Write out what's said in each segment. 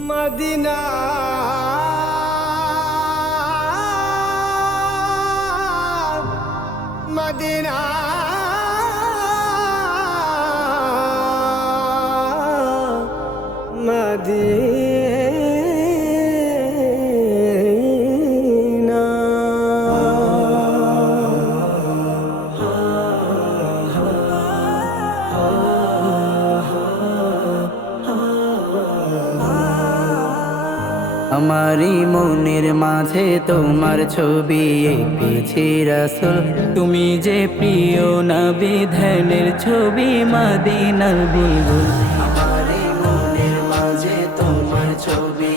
Medina. Medina. Medina. আমারই মনের মাঝে তোমার ছবি এঁকেছি রাসুল তুমি যে প্রিয় নবী ছবি, মাদিনার বুলবুল মনের মাঝে তোমার ছবি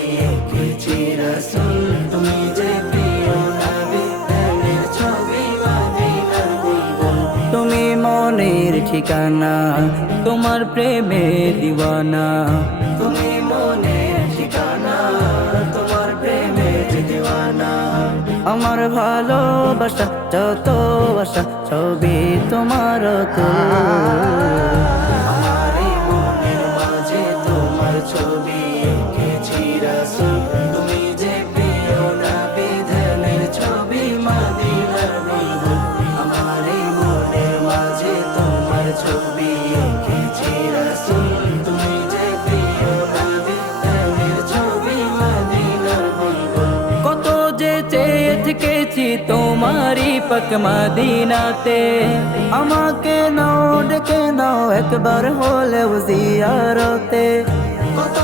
তুমি যে প্রিয় ছবি তুমি মনের ঠিকানা, তোমার প্রেমে দিওয়ানা। তুমি আমার ভালোবাসা যত আশা ছবি তোমার তো। থেকেছি তোমারই পাক মাদিনাতে। আমাকে নাও, ডেকে নাও, একবার হলেও জিয়ারতে। কত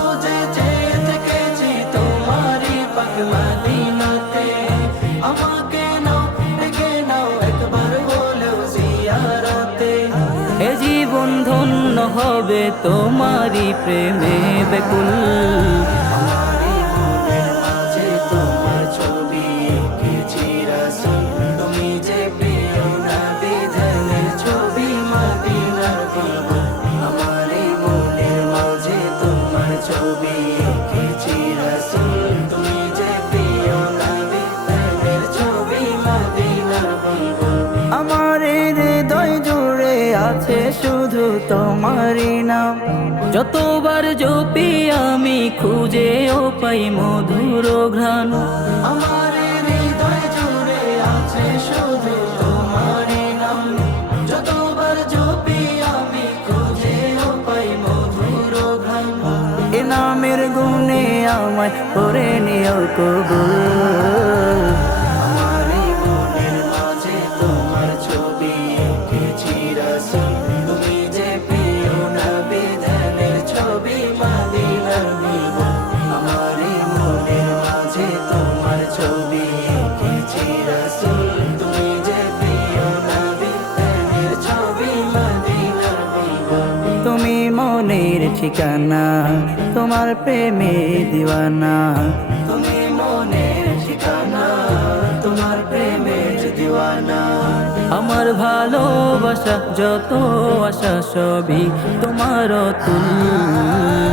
হবে তোমারই প্রেমে বেকুল। শুধু তোমারই নাম। যতবার জপি আমি খুঁজে ও আমার যতবার আমি পাই মধুর ঘ্রাণ। নামের গুণে আমায় করে নিও কবুল। তুমি তুমি মনের ঠিকানা তোমার প্রেমে দিওয়ানা। তুমি মনের ঠিকানা তোমার প্রেমে দিওয়ানা। আমার ভালোবাসা যত আশা সবই তোমার তুল